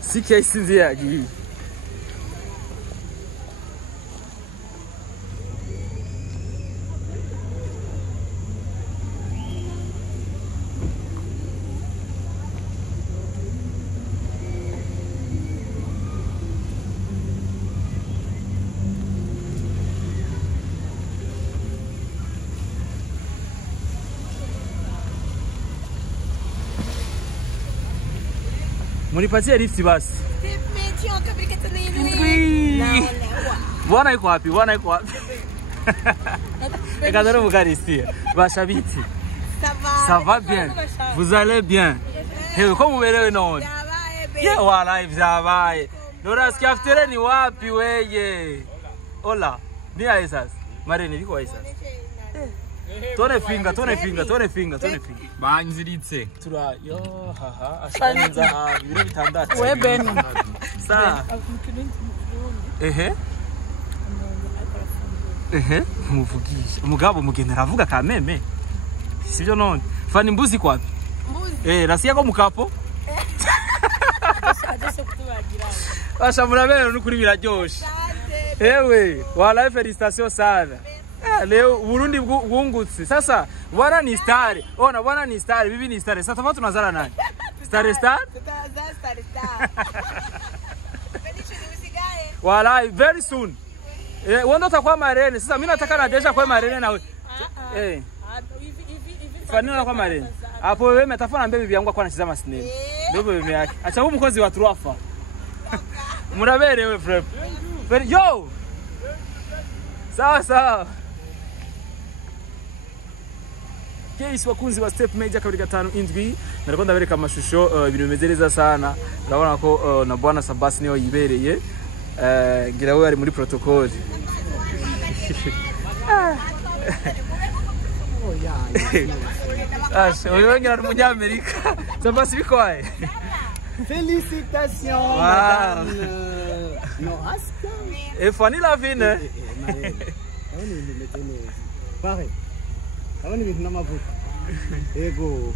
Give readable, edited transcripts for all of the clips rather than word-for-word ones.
Si que é esse dia aqui? Munipatie lift basi. Bwana iko wapi? Bwana iko wapi? Ekadoro mukarisia. Bashabiti. Ça va bien. Vous allez bien. Como umeelewe naona? Yeah, wala hivi Norasikia aftere ni wapi weye? Hola. Ni aje sasa? Marene liko aje sasa? Tone finga. Banziritse. Tura yo haha ashanza biro bitandatu. We Ben. Sa. Muvugisha. Umugabo mugendera avuga kameme. Sivyo none. Fanny mbuzi kwapi? Mbuzi. Rasiya ko mukapo? Basha murabero n'ukuri biraryoshe. Ewe, wala felicitation sana. Leo Burundi bwungutse. Sasa bwana ni star. Ona bwana ni star, bibi ni star. Sasa tofauti tunazala nani? Star? Wala very soon. Wanda utakuwa marene. Sasa mimi nataka na deja kwa marene nawe. Fanny na kwa marene. Hapo wewe metafona mbebe byangu kwa anacheza sinema. Ndio bebe yake. Acha huyu mkozi wa Truafa. Muraberewe frep. Yo! Sawa. Case wakunzi wa step major kabiri gatanu indwi narakonda bereka amashusho ibintu bimezereza sana ndabona ko na bwana Sabasi niyo yibereye ngira we ari muri protocol oyo ngira mu Amerika Sabasi bikwaye Félicitations madame Noraska et Fanny la vine pare Abani bintu n'amavuta. Ego.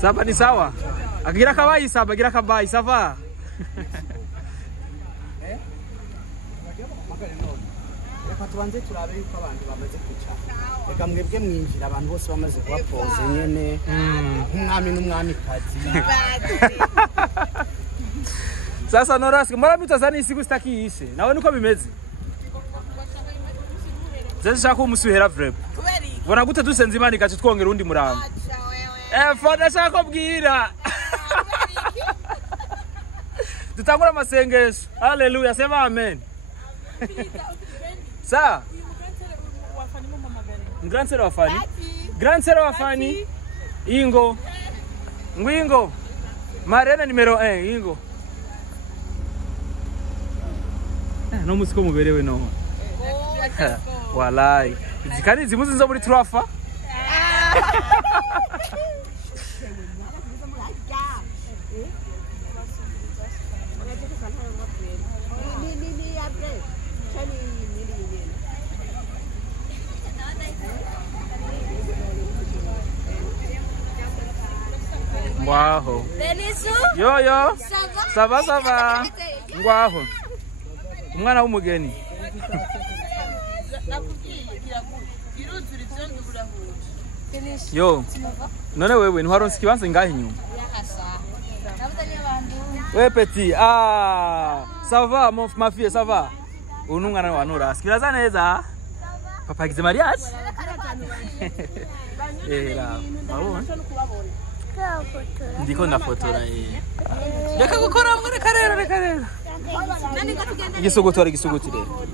Saba ni sawa. Agira kabayi saba, agira kabayi sava. Reka tubanze turabe yuko abantu bamaze kwicara. Reka mwebwe mwinjira abantu bose bamaze kubapoza nyene. Umwami n'umwamikazi. Sasa Norasi, mbona mitazani isiku sitakiishe? Nawe niko bimeze. Zesha ko umusuhera vrep. Bona gute dusenze Imana ikaje twongera undi muramba. Fana shako bwira. Tutangura masengesho. Hallelujah, sema amen. Sa. Grand sera wa Fanny. Ingo. Ngwingo. Marena numero 1, Ingo. No musiko muberewe no. Walai. Zikani zimuzi nzo muri Truafa. Ngwaho. Yo. Sava. Ngwaho. Umwana w'umugeni. Yo. None wewe ni waronsi kibanza ngahe nyuma? We petit. Ça va ma fille, ça va. Unungana wa Norasi. Kiraza neza. Papa agize mariage? La. Mabona. Ndiko ndafotora Reka gukora muri karera. Igisugutora rero.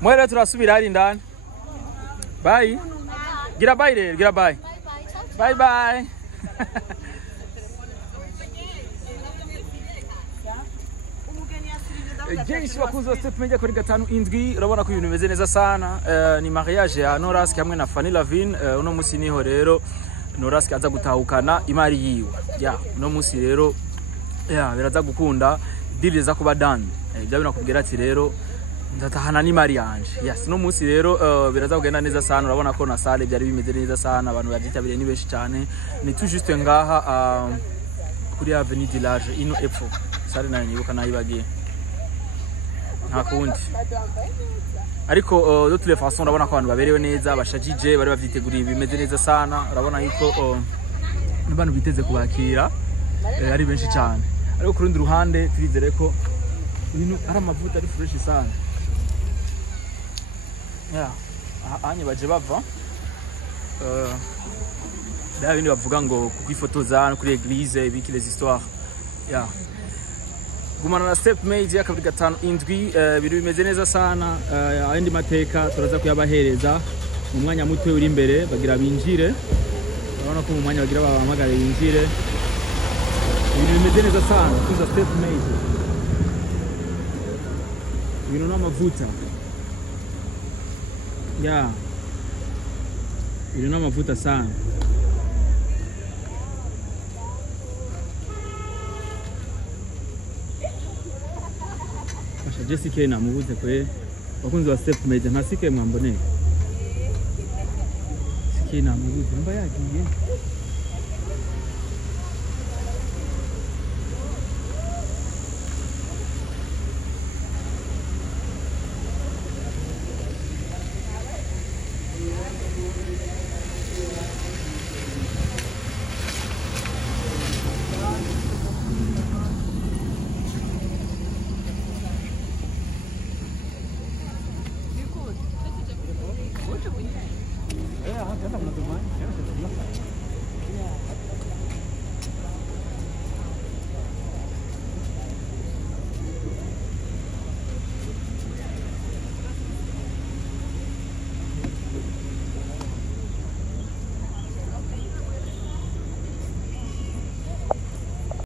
Mwere turasubira ari ndani. Bye. Gira bye rero, gira bye. Bye. Jenshi bakunzi wa Step Media kuri 5-7 urabona ko ibintu bimeze neza sana. Ni mariage ya Noras hamwe na Fanny uno musi niho rero Noras aza gutahukana imari yiwe. Uno musi rero biraza gukunda deal za kuba done. Bya binakubwira ati rero ndatahana ni Mariage. No musi rero biraza kugenda neza sana. Urabona ko na salle byari bimeze neza sana, abantu bavyitabiriye ni benshi cyane. Ni tout juste ngaha kuri avenue du Large ino epfo. Salle nayo nyibuka nayibagiye. Nta kundi. Ariko de toutes les façons urabona ko abantu baberewe neza, bashajije, bari bavyiteguriye bimeze neza sana. Urabona yuko n'abantu biteze kubakira ari benshi cyane. Ariko ku rundi ruhande turizere ko ibintu ari amavuta ari fresh sana. Anye baje bava da bindi bavuga ngo kwifotoza kuri église ibiki les histoires. Gumana na Step Media kabiri 5-7 biri bimeze neza sana. Ayandi mateka turaza kuyabahereza mu mwanya muto uri imbere bagira binjire. Urabona ko mu mwanya bagira babahamagara binjire. Ibintu bimeze neza sana kuza Step Media. Ibintu n'amavuta. Ibintu n'amavuta sana. Jessica namubuze kwe bakunzi wa Step Media ntasike mwambone Jessica namubuze mba yagiye